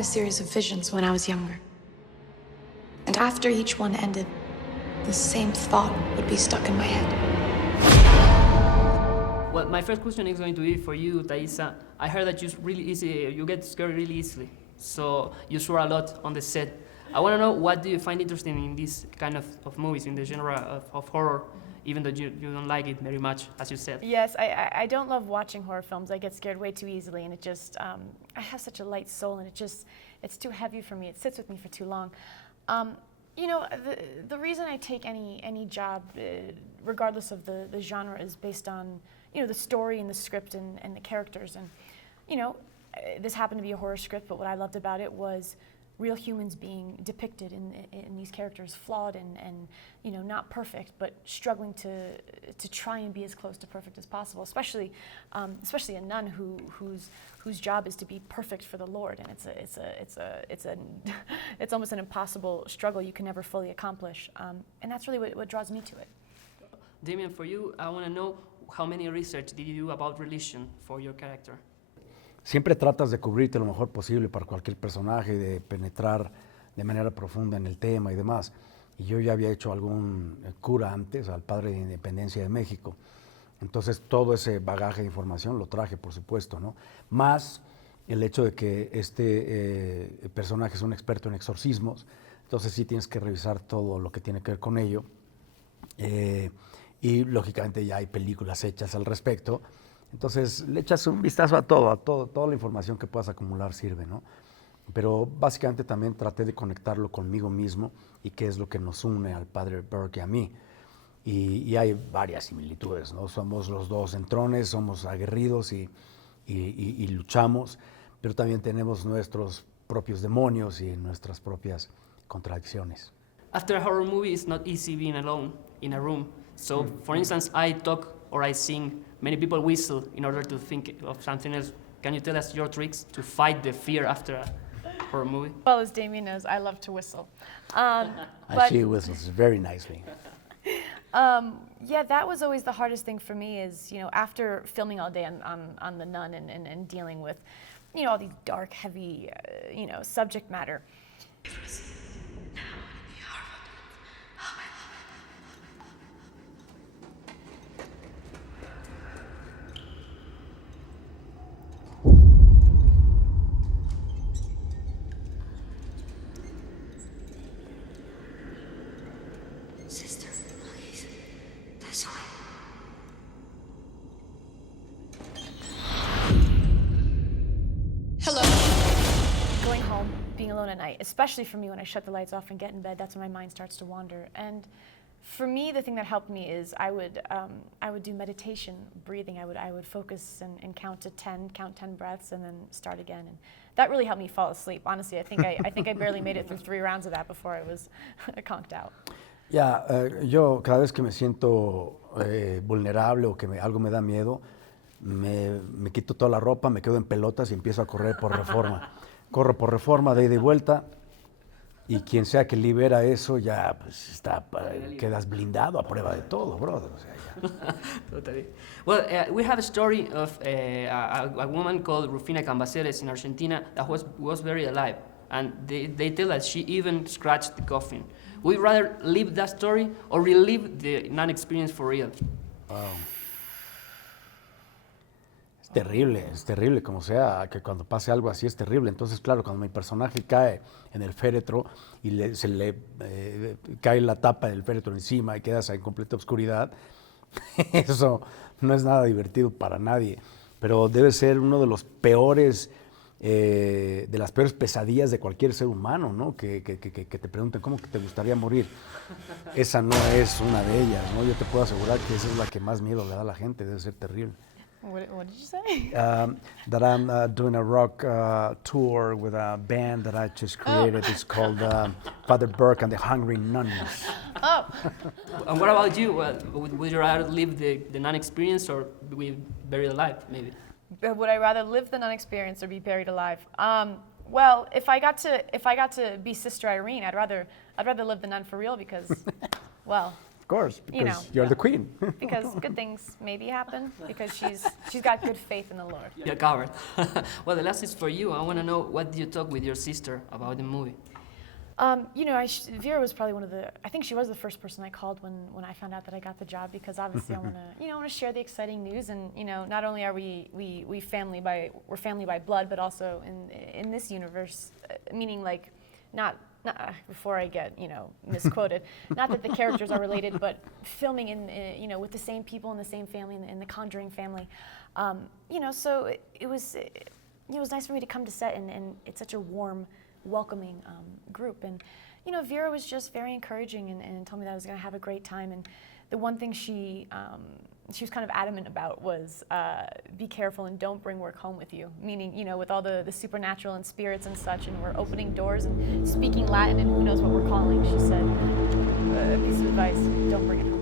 a series of visions when I was younger. And after each one ended, the same thought would be stuck in my head. Well, my first question is going to be for you, Thaisa. I heard that you get scared really easily, so you swear a lot on the set. I want to know, what do you find interesting in this kind of movies, in the genre of horror, even though you don't like it very much, as you said? Yes, I don't love watching horror films. I get scared way too easily, and it just, I have such a light soul, and it's too heavy for me. It sits with me for too long. You know, the reason I take any job, regardless of the genre, is based on, you know, the story and the script and the characters. And, you know, this happened to be a horror script, but what I loved about it was real humans being depicted in these characters, flawed and you know, not perfect, but struggling to try and be as close to perfect as possible. Especially a nun whose job is to be perfect for the Lord, and it's almost an impossible struggle you can never fully accomplish. And that's really what draws me to it. Damien, for you, I want to know, how many research did you do about religion for your character? Siempre tratas de cubrirte lo mejor posible para cualquier personaje, de penetrar de manera profunda en el tema y demás. Y yo ya había hecho algún cura antes, al padre de Independencia de México. Entonces todo ese bagaje de información lo traje, por supuesto, ¿no? Más el hecho de que este personaje es un experto en exorcismos, entonces sí tienes que revisar todo lo que tiene que ver con ello. Y lógicamente ya hay películas hechas al respecto. Entonces le echas un vistazo a toda la información que puedas acumular sirve, ¿no? Pero básicamente también traté de conectarlo conmigo mismo y qué es lo que nos une al padre Burke y a mí. Y hay varias similitudes, ¿no? Somos los dos entrones, somos aguerridos y luchamos, pero también tenemos nuestros propios demonios y nuestras propias contradicciones. After a horror movie, it's not easy being alone in a room. So, for instance, I talk or I sing. Many people whistle in order to think of something else. Can you tell us your tricks to fight the fear after a horror movie? Well, as Damien knows, I love to whistle. She whistles very nicely. Yeah, that was always the hardest thing for me is, you know, after filming all day on The Nun and dealing with, you know, all these dark, heavy, you know, subject matter. Sister, please. This way. Hello. Going home, being alone at night, especially for me when I shut the lights off and get in bed, that's when my mind starts to wander. And for me, the thing that helped me is I would do meditation, breathing. I would focus and count to 10, count 10 breaths, and then start again. And that really helped me fall asleep. Honestly, I think I barely made it through 3 rounds of that before I was conked out. Ya, yo cada vez que me siento vulnerable o que algo me da miedo, me quito toda la ropa, me quedo en pelotas y empiezo a correr por Reforma. Corro por Reforma de ida y vuelta, y quien sea que libera eso ya pues quedas blindado a prueba de todo, brother. O sea, ya. Totally. Well, we have a story of a woman called Rufina Cambaceres in Argentina that was buried alive, and they tell that she even scratched the coffin. Would you rather live that story or relive the non-experience for real? Wow. Es terrible como sea, que cuando pase algo así es terrible. Entonces, claro, cuando mi personaje cae en el féretro y se le cae la tapa del féretro encima y quedas en completa oscuridad, eso no es nada divertido para nadie. Pero debe ser uno de los peores, de las peores pesadillas de cualquier ser humano, ¿no? Que te pregunten cómo que te gustaría morir. Esa no es una de ellas, ¿no? Yo te puedo asegurar que esa es la que más miedo le da a la gente, debe ser terrible. What did you say? That I'm doing a rock tour with a band that I just created. It's called Father Burke and the Hungry Nuns. Oh. And what about you? Would you rather live the non-experience or be buried alive, maybe? Would I rather live the non-experience or be buried alive? Well, if I got to be Sister Irene, I'd rather live the nun for real because, well, course, You because know. you're the queen. because good things maybe happen because she's got good faith in the Lord. You're covered. Well, the last is for you. I want to know, what did you talk with your sister about the movie? You know, Vera was probably I think she was the first person I called when I found out that I got the job, because obviously I want to share the exciting news. And, not only are we're family by blood, but also in this universe, meaning like, not before I get, misquoted, not that the characters are related, but filming with the same people in the same family, in the Conjuring family. So it was nice for me to come to set, and it's such a warm, welcoming group. And Vera was just very encouraging and told me that I was going to have a great time. And the one thing she was kind of adamant about was be careful and don't bring work home with you, meaning with all the supernatural and spirits and such, and we're opening doors and speaking Latin and who knows what we're calling. She said, a piece of advice: don't bring it home.